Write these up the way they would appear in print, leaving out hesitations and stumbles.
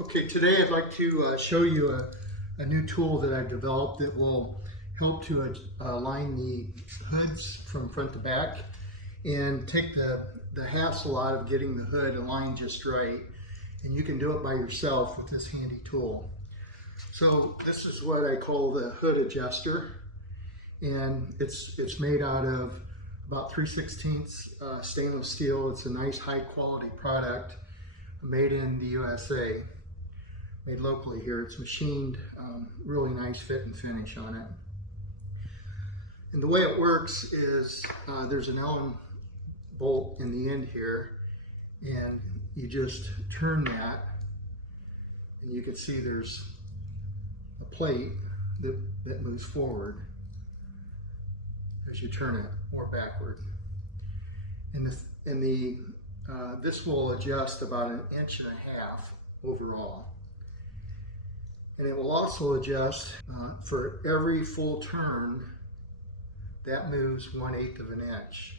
Okay, today I'd like to show you a new tool that I've developed that will help to align the hoods from front to back and take the hassle out of getting the hood aligned just right. And you can do it by yourself with this handy tool. So this is what I call the hood adjuster, and it's made out of about 3/16 stainless steel. It's a nice high quality product made in the USA. Made locally here. It's machined, really nice fit and finish on it. And the way it works is there's an Allen bolt in the end here, and you just turn that, and you can see there's a plate that moves forward as you turn it or backward. And this will adjust about 1.5 inches overall. And it will also adjust for every full turn that moves 1/8 of an inch.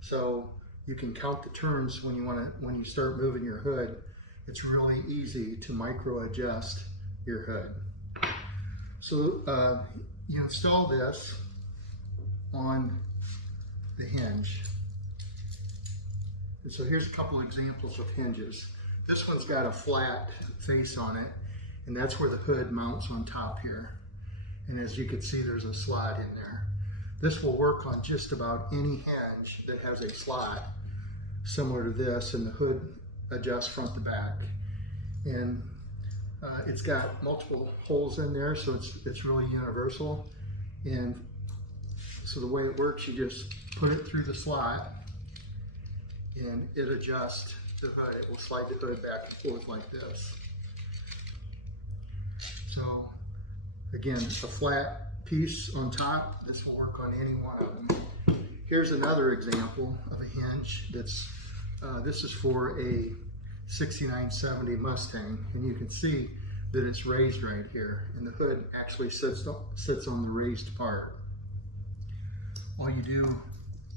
So you can count the turns when you start moving your hood. It's really easy to micro adjust your hood. So you install this on the hinge. And so here's a couple examples of hinges. This one's got a flat face on it, and that's where the hood mounts on top here. And as you can see, there's a slot in there. This will work on just about any hinge that has a slot similar to this, and the hood adjusts front to back. And it's got multiple holes in there, so it's really universal. And so the way it works, you just put it through the slot and it adjusts the hood. It will slide the hood back and forth like this. So again, it's a flat piece on top. This will work on any one of them. Here's another example of a hinge that's, this is for a 6970 Mustang, and you can see that it's raised right here, and the hood actually sits on the raised part. All you do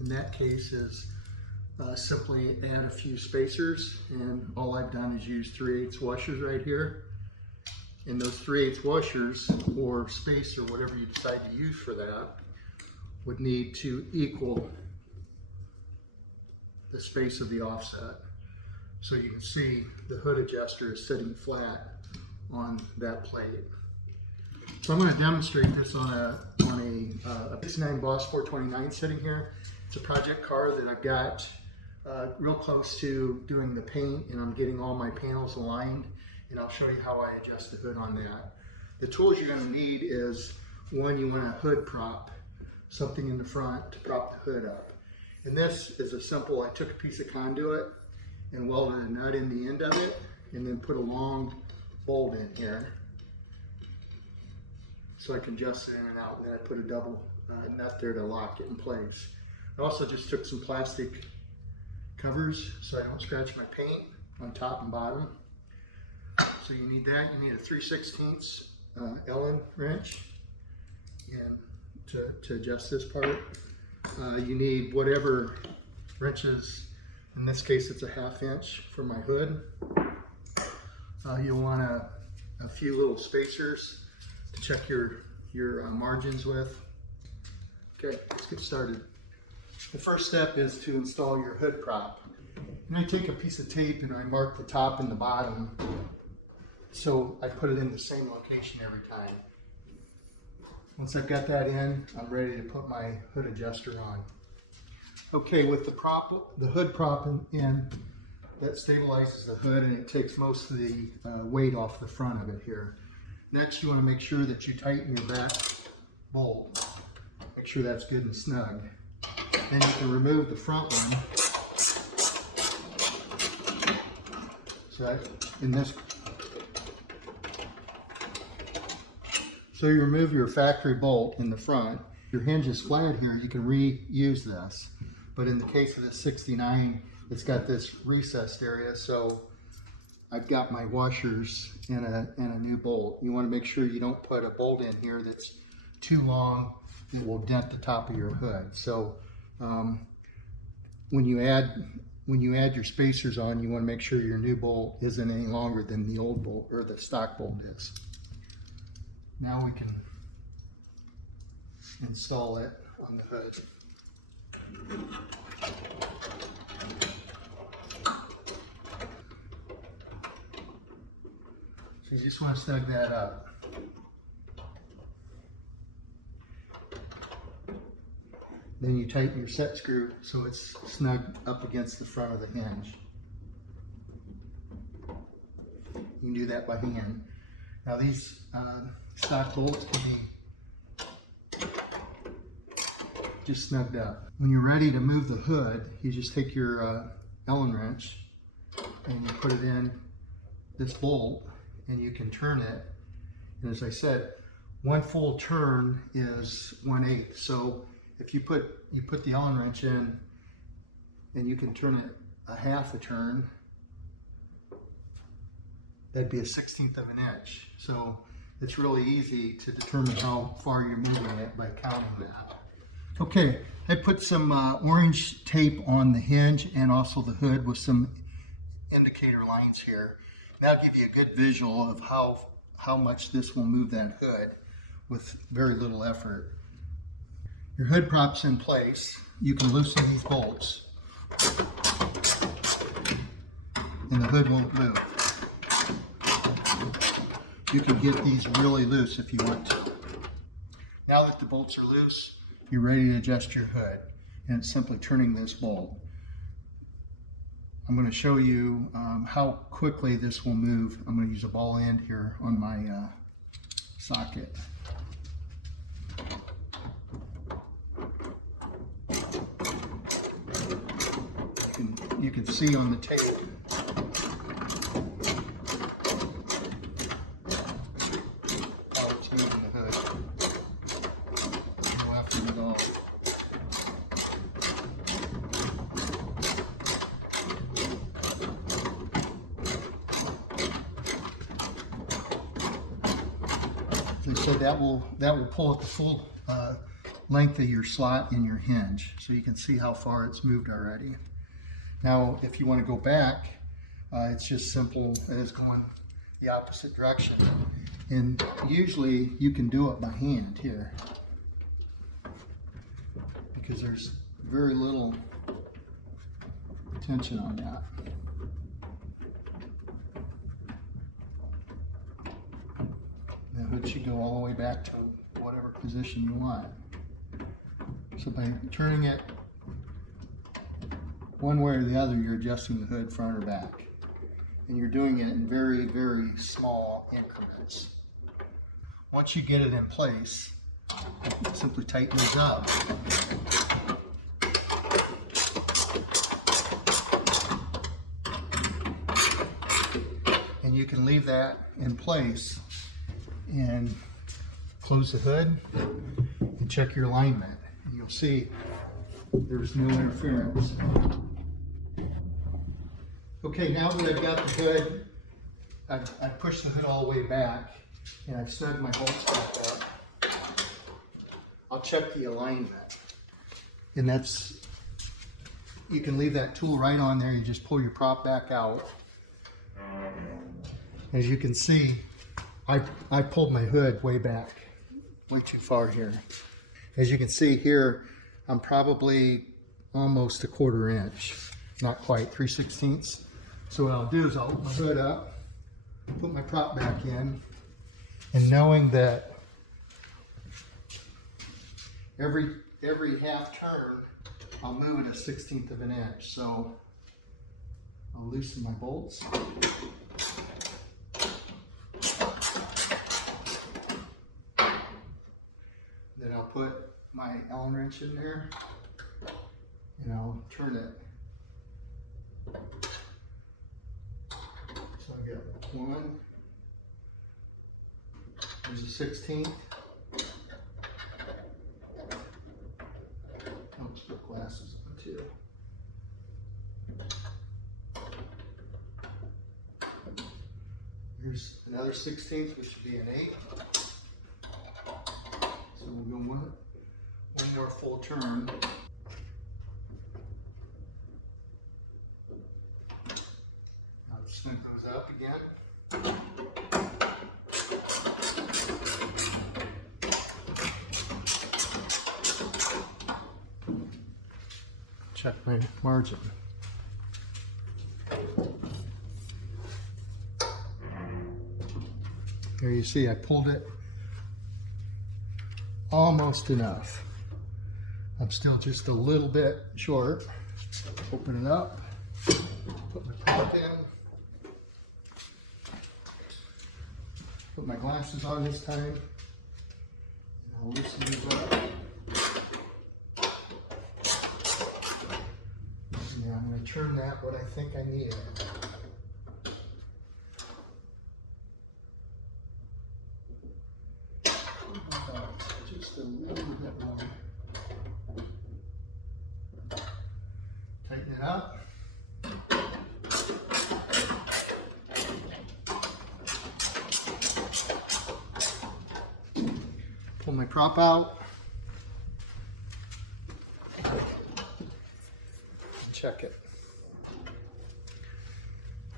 in that case is simply add a few spacers, and all I've done is use 3/8 washers right here. And those 3/8 washers or spacer, whatever you decide to use for that, would need to equal the space of the offset. So you can see the hood adjuster is sitting flat on that plate. So I'm going to demonstrate this on a 69 Boss 429 sitting here. It's a project car that I've got real close to doing the paint, and I'm getting all my panels aligned, and I'll show you how I adjust the hood on that. The tools you're going to need is, one, you want a hood prop, something in the front to prop the hood up. And this is a simple, I took a piece of conduit and welded a nut in the end of it, and then put a long bolt in here so I can adjust it in and out, and then I put a double nut there to lock it in place. I also just took some plastic covers so I don't scratch my paint on top and bottom. So you need that. You need a 3/16 Allen wrench and to adjust this part. You need whatever wrenches, in this case it's a 1/2 inch for my hood. You'll want a few little spacers to check your margins with. Okay, let's get started. The first step is to install your hood prop. And I take a piece of tape and I mark the top and the bottom, so I put it in the same location every time. Once I've got that in, I'm ready to put my hood adjuster on. Okay, with the hood prop in, that stabilizes the hood and it takes most of the weight off the front of it here. Next, you want to make sure that you tighten your back bolt. Make sure that's good and snug. Then you can remove the front one. So you remove your factory bolt in the front. Your hinge is flat here, you can reuse this. But in the case of the 69, it's got this recessed area, so I've got my washers and a new bolt. You want to make sure you don't put a bolt in here that's too long that will dent the top of your hood. So when you add when you add your spacers on, you want to make sure your new bolt isn't any longer than the old bolt or the stock bolt is. Now we can install it on the hood. So you just want to snug that up. Then you tighten your set screw so it's snug up against the front of the hinge. You can do that by hand. Now these stock bolts can be just snugged up. When you're ready to move the hood, you just take your Allen wrench and you put it in this bolt and you can turn it. And as I said, one full turn is 1/8. So if you put the Allen wrench in and you can turn it a half a turn, that'd be a 1/16 of an inch. So it's really easy to determine how far you're moving it by counting that. Okay, I put some orange tape on the hinge and also the hood with some indicator lines here. That'll give you a good visual of how much this will move that hood with very little effort. Your hood prop's in place. You can loosen these bolts and the hood won't move. You can get these really loose if you want to. Now that the bolts are loose, you're ready to adjust your hood, and it's simply turning this bolt. I'm going to show you how quickly this will move. I'm going to use a ball end here on my socket. You can see on the tape how it's moving the hood. No effort at all. As I said, that will pull at the full length of your slot in your hinge, so you can see how far it's moved already. Now, if you want to go back, it's just simple as going the opposite direction. And usually you can do it by hand here, because there's very little tension on that. The hood should go all the way back to whatever position you want. So by turning it one way or the other, you're adjusting the hood front or back. And you're doing it in very, very small increments. Once you get it in place, you simply tighten these up. And you can leave that in place and close the hood and check your alignment. And you'll see there's no interference. Okay, now that I've got the hood, I've pushed the hood all the way back and I've snugged my bolts back up. I'll check the alignment. And you can leave that tool right on there. You just pull your prop back out. As you can see, I pulled my hood way back, way too far here. As you can see here, I'm probably almost a 1/4 inch, not quite, 3/16. So what I'll do is I'll open my hood up, put my prop back in, and knowing that every half turn, I'll move it a 1/16 of an inch. So I'll loosen my bolts. Then I'll put my Allen wrench in there and I'll turn it. So I get one, there's a 1/16. I'll just put glasses on too. Here's another 1/16, which would be an 1/8. So we'll go one more full turn. again. Check my margin. Here you see I pulled it almost enough. I'm still just a little bit short. Open it up, put my prop in, put my glasses on this time, and I'll loosen these up. Yeah, I'm going to turn that what I think I need. Just a little bit more. Tighten it up. Pull my prop out. And check it.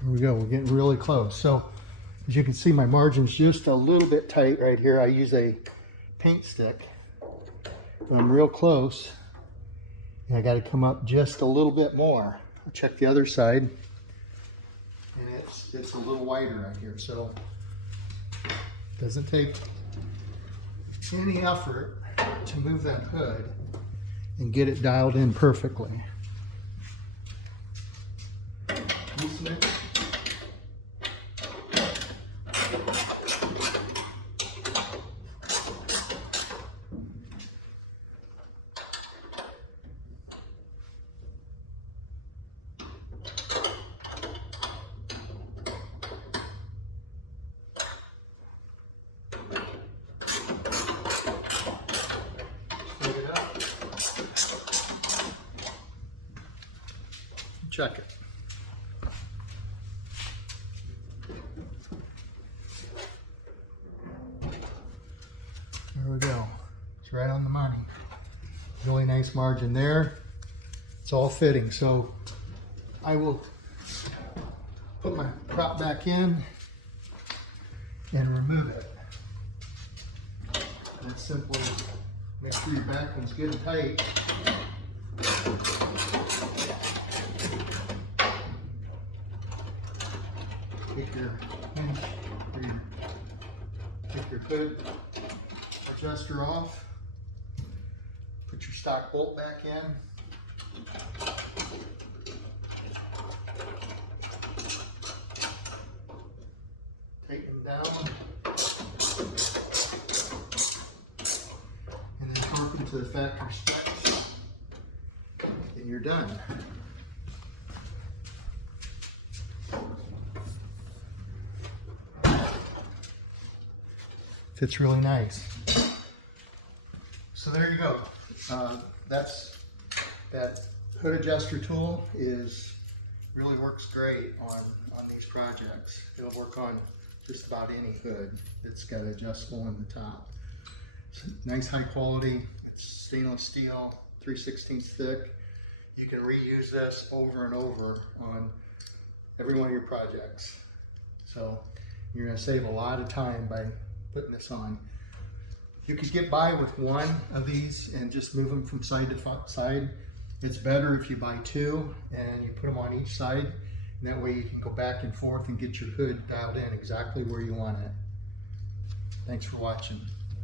Here we go, we're getting really close. So as you can see, my margin's just a little bit tight right here. I use a paint stick. When I'm real close, I got to come up just a little bit more. I'll check the other side, and it's a little wider right here. So it doesn't take any effort to move that hood and get it dialed in perfectly. Loosen it. Check it. There we go. It's right on the money. Really nice margin there. It's all fitting. So I will put my prop back in and remove it. And simply make sure your back one's good and tight. Take your hood adjuster off, put your stock bolt back in, tighten down, and then torque it to the factory specs, and you're done. Fits really nice. So there you go. That hood adjuster tool really works great on these projects. It'll work on just about any hood that's got adjustable in the top. It's nice high quality. It's stainless steel, 3/16 thick. You can reuse this over and over on every one of your projects. So you're going to save a lot of time by putting this on. You could get by with one of these and just move them from side to side. It's better if you buy two and you put them on each side, and that way you can go back and forth and get your hood dialed in exactly where you want it. Thanks for watching.